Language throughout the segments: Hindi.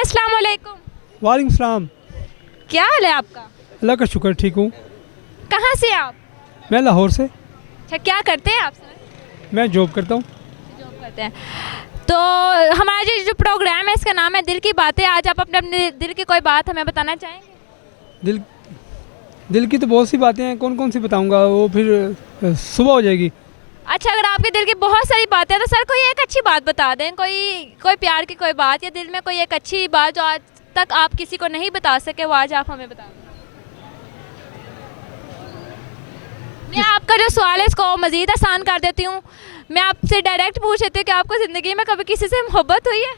अस्सलाम वालेकुम। वालेकुम सलाम। क्या हाल है आपका? अल्लाह का शुक्र, ठीक हूँ। कहाँ से आप? मैं लाहौर से। अच्छा, क्या करते हैं आप सर? मैं जॉब करता हूँ। जॉब करते हैं। तो हमारा जो प्रोग्राम है इसका नाम है दिल की बातें। आज आप अपने अपने दिल की कोई बात हमें बताना चाहेंगे? दिल दिल की तो बहुत सी बातें हैं, कौन कौन सी बताऊँगा, वो फिर सुबह हो जाएगी। अच्छा, अगर आपके दिल की बहुत सारी बातें हैं तो सर कोई एक अच्छी बात बता दें। कोई कोई प्यार की कोई बात या दिल में कोई एक अच्छी बात जो आज तक आप किसी को नहीं बता सके, वो आज आप हमें बता दें। मैं आपका जो सवाल है इसको मज़ीद आसान कर देती हूँ। मैं आपसे डायरेक्ट पूछ लेती हूँ कि आपको ज़िंदगी में कभी किसी से मोहब्बत हुई है?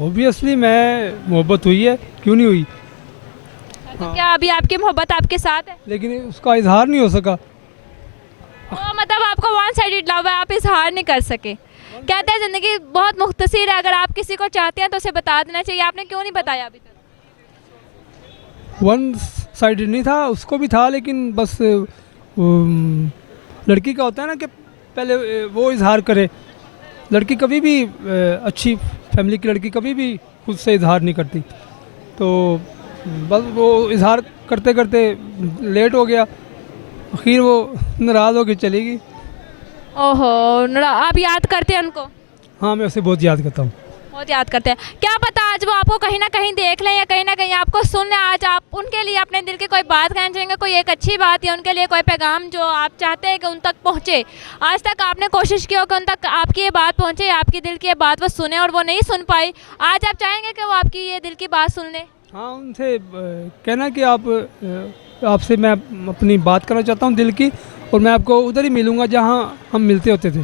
ओबियसली मैं मोहब्बत हुई है, क्यों नहीं हुई। तो क्या अभी आपकी मोहब्बत आपके साथ है? लेकिन उसका इजहार नहीं हो सका। तो मतलब आपको वन साइडेड लव है, आप इजहार नहीं कर सके। कहते हैं ज़िंदगी बहुत मुख्तसर है, अगर आप किसी को चाहते हैं तो उसे बता देना चाहिए। आपने क्यों नहीं बताया अभी तक? वन साइडेड नहीं था, उसको भी था, लेकिन बस लड़की का होता है ना कि पहले वो इजहार करे। लड़की कभी भी अच्छी फैमिली की लड़की कभी भी खुद से इजहार नहीं करती, तो बस वो इजहार करते करते लेट हो गया, आखिर वो नाराज़ होकर चली गई। ओहो, आप याद करते हैं उनको? हाँ, मैं उसे बहुत याद करता हूँ। बहुत याद करते हैं। क्या पता आज वो आपको कहीं ना कहीं देख लें या कहीं ना कहीं आपको सुन लें। आज आप उनके लिए अपने दिल की कोई बात कहना चाहेंगे, कोई एक अच्छी बात या उनके लिए कोई पैगाम जो आप चाहते हैं कि उन तक पहुँचे। आज तक आपने कोशिश की हो कि उन तक आपकी ये बात पहुँचे, आपकी दिल की ये बात वो सुने और वो नहीं सुन पाई। आज आप चाहेंगे कि वो आपकी ये दिल की बात सुन ले? हाँ, उनसे कहना कि आपसे मैं अपनी बात करना चाहता हूँ दिल की, और मैं आपको उधर ही मिलूँगा जहाँ हम मिलते होते थे।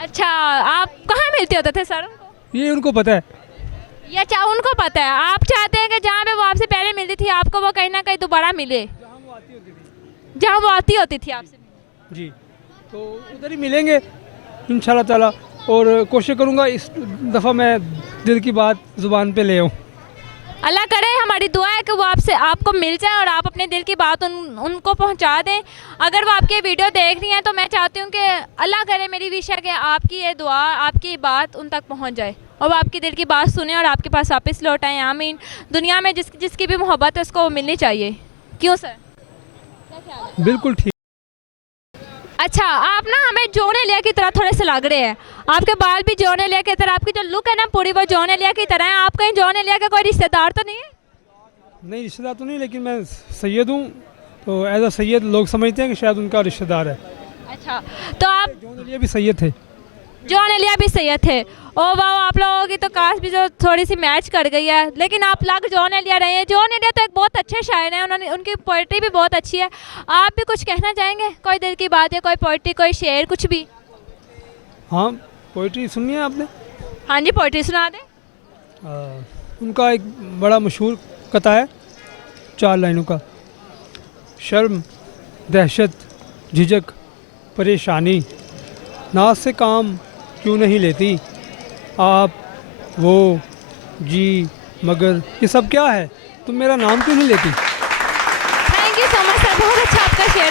अच्छा, आप कहाँ मिलते होते थे सर? ये उनको पता है। या चाहे उनको पता है, आप चाहते हैं कि जहाँ पे वो आपसे पहले मिलती थी आपको वो कहीं ना कहीं दोबारा मिले, जहाँ वो आती होती थी आपसे? जी, तो उधर ही मिलेंगे इंशाल्लाह ताला, और कोशिश करूँगा इस दफ़ा मैं दिल की बात ज़ुबान पे ले आऊँ। अल्लाह करे, हमारी दुआ है कि वो आपको मिल जाए और आप अपने दिल की बात उनको पहुंचा दें। अगर वो आपकी वीडियो देख रही हैं तो मैं चाहती हूं कि अल्लाह करे, मेरी विश है कि आपकी ये दुआ, आपकी बात उन तक पहुंच जाए और वो आपकी दिल की बात सुने और आपके पास वापस लौट आएँ। आमीन। दुनिया में जिसकी भी मोहब्बत है उसको मिलनी चाहिए। क्यों सर? बिल्कुल ठीक। अच्छा, आप ना हमें जॉन एलिया की तरह थोड़े से लग रहे हैं। आपके बाल भी जॉन एलिया की तरह, आपकी जो लुक है ना पूरी वो जॉन एलिया की तरह है। आप कहीं जॉन एलिया का कोई रिश्तेदार तो नहीं है? नहीं, रिश्तेदार तो नहीं, लेकिन मैं सैयद हूँ, तो एज अ सैयद लोग समझते हैं कि शायद उनका रिश्तेदार है। अच्छा, तो आप जॉन एलिया भी सैयद थे। जॉन एलिया भी सैयद थे। ओ वाह, आप लोगों की तो कास्ट भी जो थोड़ी सी मैच कर गई है, लेकिन आप लग जॉन एलिया रहे हैं। जॉन एलिया तो एक बहुत अच्छे शायर हैं, उनकी पोइट्री भी बहुत अच्छी है। आप भी कुछ कहना चाहेंगे? कोई दिल की बात या कोई पोइट्री, कोई शेर, कुछ भी? हाँ, पोइट्री सुनी है आपने? हाँ जी, पोइट्री सुना दें। उनका एक बड़ा मशहूर कथा है 4 लाइनों का। शर्म, दहशत, झिझक, परेशानी, नाज से काम क्यों नहीं लेती आप, वो, जी, मगर ये सब क्या है, तुम मेरा नाम क्यों नहीं लेती। Thank you so much sir, बहुत अच्छा आपका शेर।